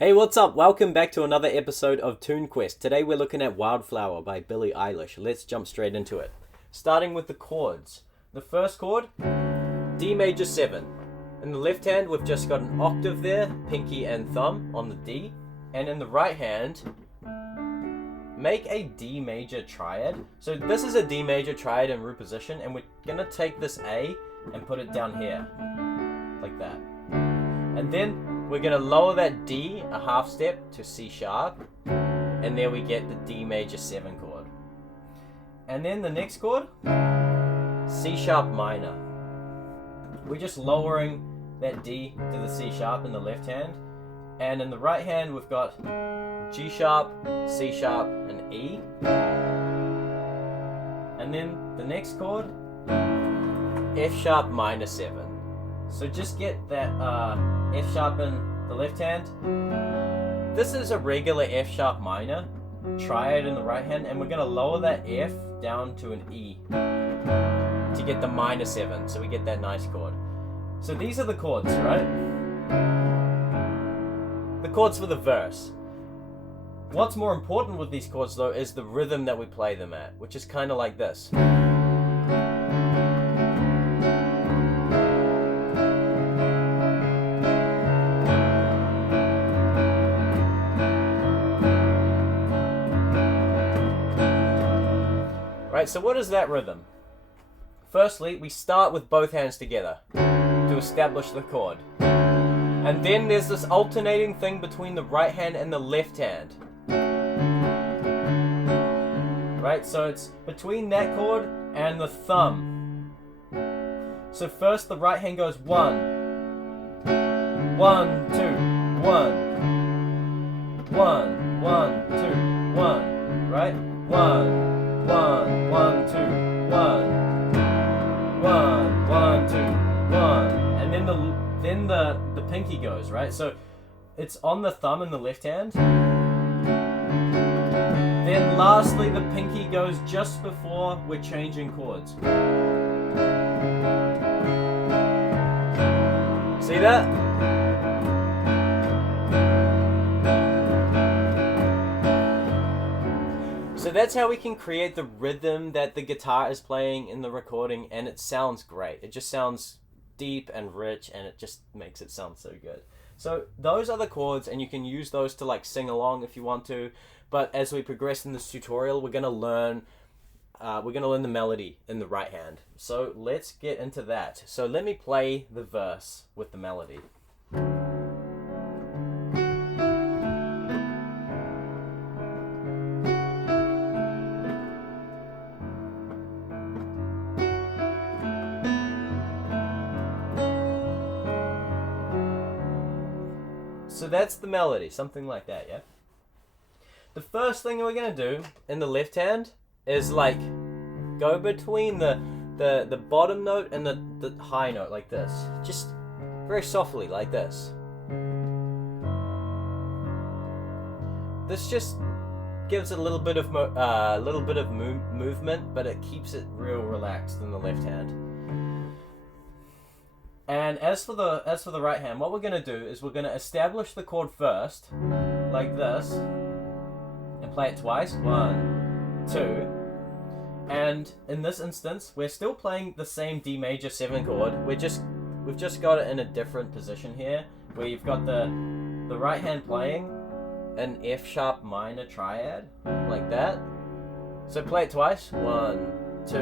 Hey, what's up? Welcome back to another episode of Tune Quest. Today we're looking at Wildflower by Billie Eilish. Let's jump straight into it. Starting with the chords. The first chord, D major 7. In the left hand, we've just got an octave there, pinky and thumb on the D. And in the right hand, make a D major triad. So this is a D major triad in root position, and we're going to take this A and put it down here, like that. And then we're going to lower that D a half step to C sharp, and there we get the D major 7 chord. And then the next chord, C sharp minor. We're just lowering that D to the C sharp in the left hand, and in the right hand we've got G sharp, C sharp, and E. And then the next chord, F sharp minor 7. So just get that F sharp in the left hand. This is a regular F sharp minor triad in the right hand, and we're going to lower that F down to an E to get the minor 7, so we get that nice chord. So these are the chords, right? The chords for the verse. What's more important with these chords though is the rhythm that we play them at, which is kind of like this. Right, so what is that rhythm? Firstly, we start with both hands together to establish the chord. And then there's this alternating thing between the right hand and the left hand. Right, so it's between that chord and the thumb. So first the right hand goes 1, 1, 2, 1, 1, 1, 2, 1, right? 1, 1, 1, 2, 1, 1, 1, 2, 1, and then the pinky goes, right? So it's on the thumb in the left hand. Then lastly, the pinky goes just before we're changing chords. See that? So that's how we can create the rhythm that the guitar is playing in the recording, and it sounds great. It just sounds deep and rich, and it just makes it sound so good. So those are the chords, and you can use those to like sing along if you want to. But as we progress in this tutorial, we're gonna learn the melody in the right hand. So let's get into that. So let me play the verse with the melody. So that's the melody, something like that, yeah? The first thing we're going to do in the left hand is like go between the bottom note and the high note like this. Just very softly like this. This just gives it a little bit of movement, but it keeps it real relaxed in the left hand. And as for the right hand, what we're going to do is we're going to establish the chord first, like this, and play it twice. 1, 2. And in this instance, we're still playing the same D major 7 chord. We've just got it in a different position here, where you've got the right hand playing an F sharp minor triad, like that. So play it twice. 1, 2.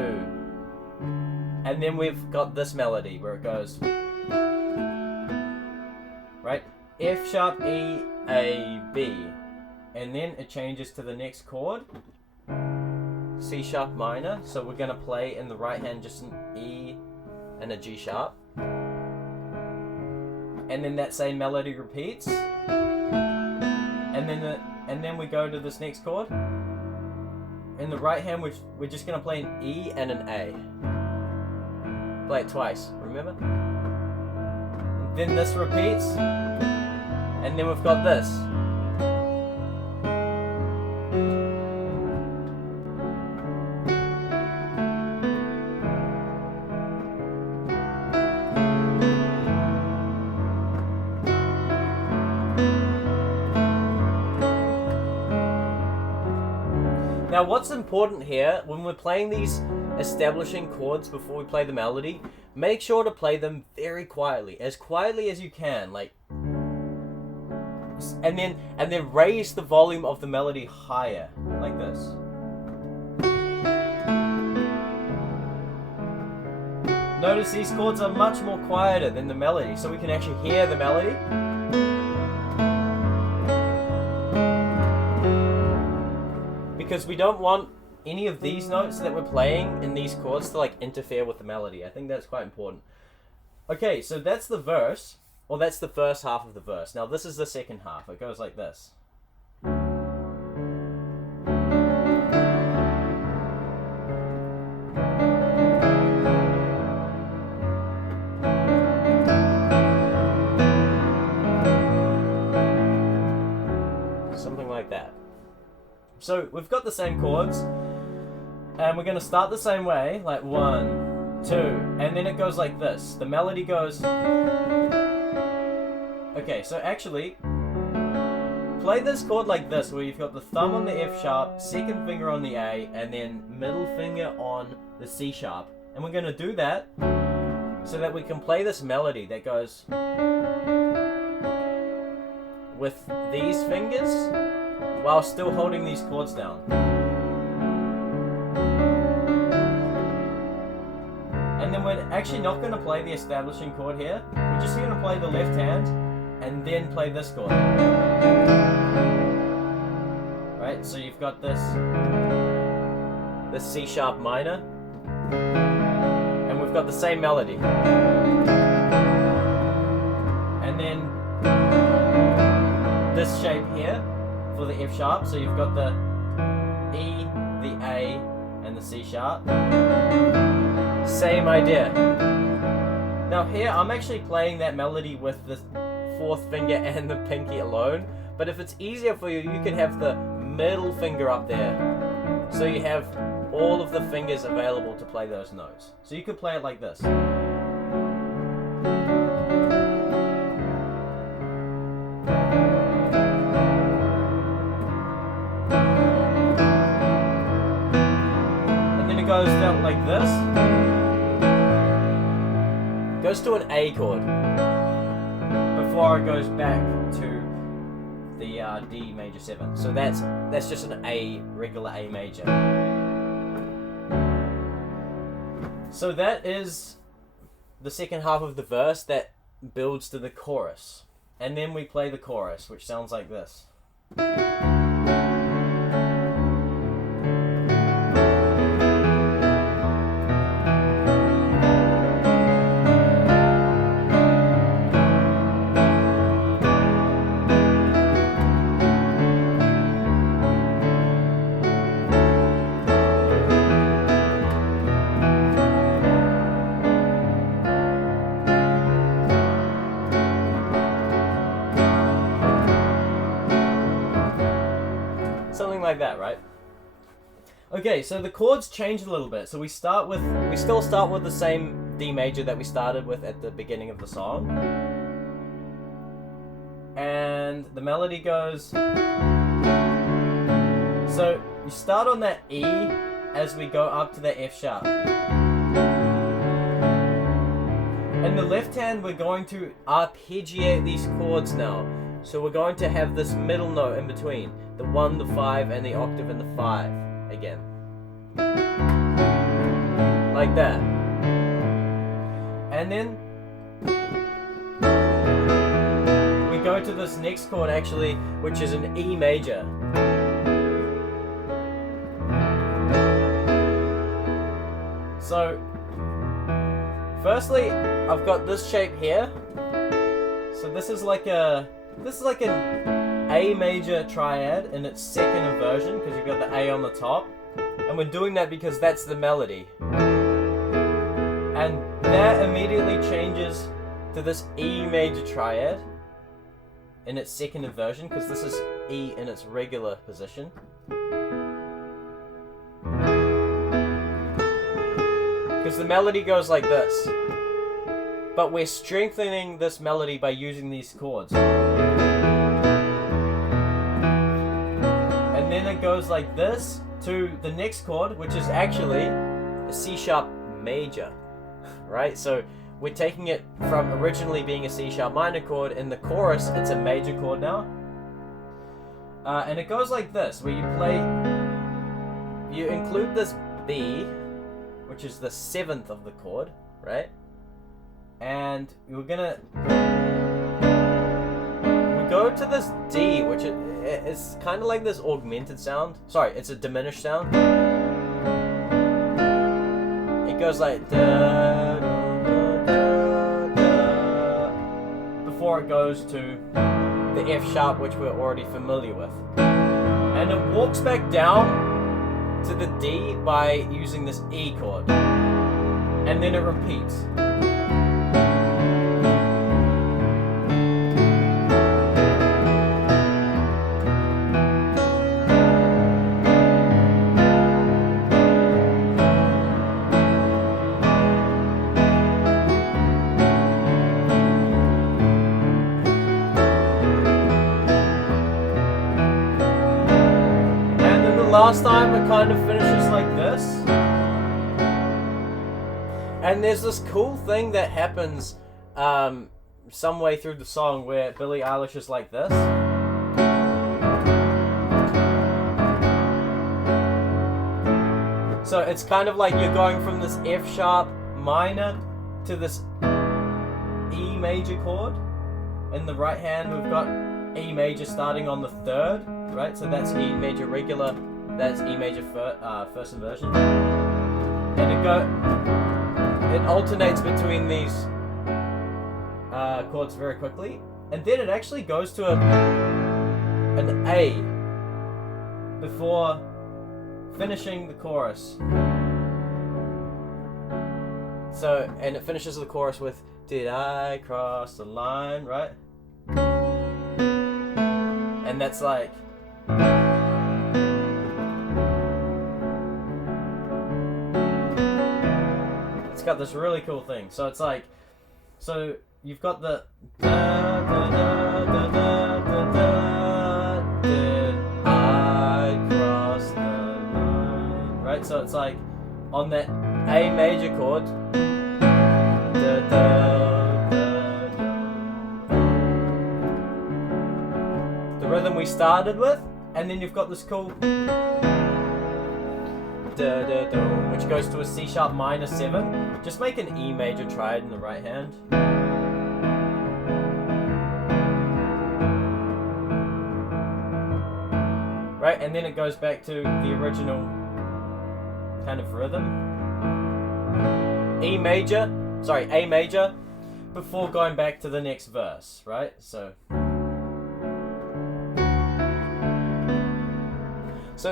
And then we've got this melody where it goes, right? F sharp, E, A, B. And then it changes to the next chord, C sharp minor. So we're going to play in the right hand just an E and a G sharp. And then that same melody repeats. And then we go to this next chord. In the right hand, we're just going to play an E and an A. Play it twice, remember? Then this repeats, and then we've got this. Now what's important here, when we're playing these establishing chords before we play the melody, make sure to play them very quietly as you can, like, and then raise the volume of the melody higher, like this. Notice these chords are much more quieter than the melody, so we can actually hear the melody. Because we don't want any of these notes that we're playing in these chords to like interfere with the melody. I think that's quite important. Okay, so that's the verse, or that's the first half of the verse. Now this is the second half. It goes like this. Something like that. So we've got the same chords, and we're going to start the same way, like 1, 2, and then it goes like this. The melody goes... Okay, so actually, play this chord like this, where you've got the thumb on the F sharp, second finger on the A, and then middle finger on the C sharp. And we're going to do that so that we can play this melody that goes with these fingers while still holding these chords down. And then we're actually not going to play the establishing chord here. We're just going to play the left hand and then play this chord. Right, so you've got this C sharp minor, and we've got the same melody. And then this shape here for the F sharp, so you've got the E, the A, and the C sharp. Same idea. Now here, I'm actually playing that melody with the fourth finger and the pinky alone, but if it's easier for you, you can have the middle finger up there, so you have all of the fingers available to play those notes. So you could play it like this. Goes down like this. Goes to an A chord before it goes back to the D major 7. So that's just an A, regular A major. So that is the second half of the verse that builds to the chorus. And then we play the chorus, which sounds like this. Something like that, right? Okay, so the chords change a little bit. So we still start with the same D major that we started with at the beginning of the song. And the melody goes... So you start on that E as we go up to the F sharp. In the left hand, we're going to arpeggiate these chords now. So we're going to have this middle note in between. The 1, the 5, and the octave and the 5 again. Like that. And then we go to this next chord actually, which is an E major. So, firstly, I've got this shape here. So this is like an A major triad in its second inversion, because you've got the A on the top. And we're doing that because that's the melody. And that immediately changes to this E major triad in its second inversion, because this is E in its regular position. Because the melody goes like this. But we're strengthening this melody by using these chords. And then it goes like this to the next chord, which is actually a C sharp major, right? So we're taking it from originally being a C sharp minor chord. In the chorus, it's a major chord now. And it goes like this, where you include this B, which is the 7th of the chord, right? And we go to this D, which it's kind of like this augmented sound. Sorry, it's a diminished sound. It goes like da, da, da, da, before it goes to the F sharp, which we're already familiar with. And it walks back down to the D by using this E chord. And then it repeats. Last time it kind of finishes like this. And there's this cool thing that happens some way through the song where Billie Eilish is like this. So it's kind of like you're going from this F sharp minor to this E major chord. In the right hand we've got E major starting on the 3rd, right? So that's E major regular. That's E major first inversion, and it alternates between these chords very quickly, and then it actually goes to an A before finishing the chorus. So, and it finishes the chorus with "Did I cross the line?" Right, and that's like. Got this really cool thing. So it's like, so you've got the da, da, da, da, da, da, da, did I cross the line, right? So it's like on that A major chord, da, da, da, da, the rhythm we started with, and then you've got this cool da, da, da, which goes to a C sharp minor 7. Just make an E major triad in the right hand. Right, and then it goes back to the original kind of rhythm. A major, before going back to the next verse, right? So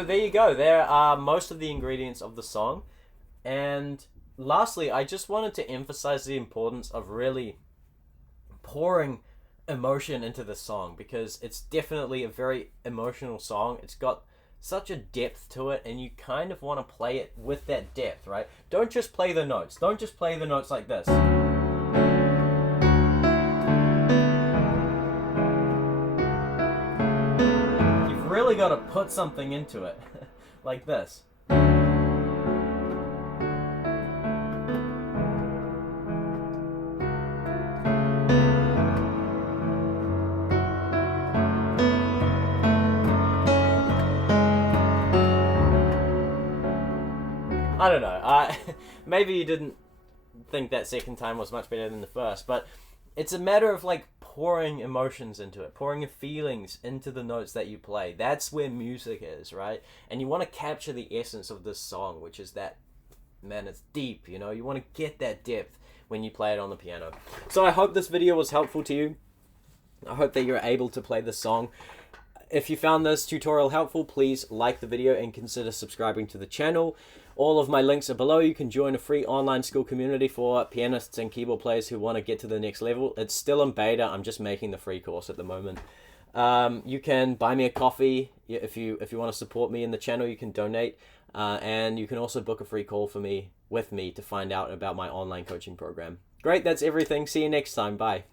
there you go. There are most of the ingredients of the song. And lastly, I just wanted to emphasize the importance of really pouring emotion into the song, because it's definitely a very emotional song. It's got such a depth to it, and you kind of want to play it with that depth, right? Don't just play the notes. Don't just play the notes like this. Really got to put something into it like this. I don't know. Maybe you didn't think that second time was much better than the first, but it's a matter of like pouring emotions into it, pouring feelings into the notes that you play. That's where music is, right? And you want to capture the essence of this song, which is that, man, it's deep, you know? You want to get that depth when you play it on the piano. So I hope this video was helpful to you. I hope that you're able to play this song. If you found this tutorial helpful, please like the video and consider subscribing to the channel. All of my links are below. You can join a free online school community for pianists and keyboard players who want to get to the next level. It's still in beta. I'm just making the free course at the moment. You can buy me a coffee if you want to support me in the channel. You can donate, and you can also book a free call with me to find out about my online coaching program. Great, that's everything. See you next time. Bye.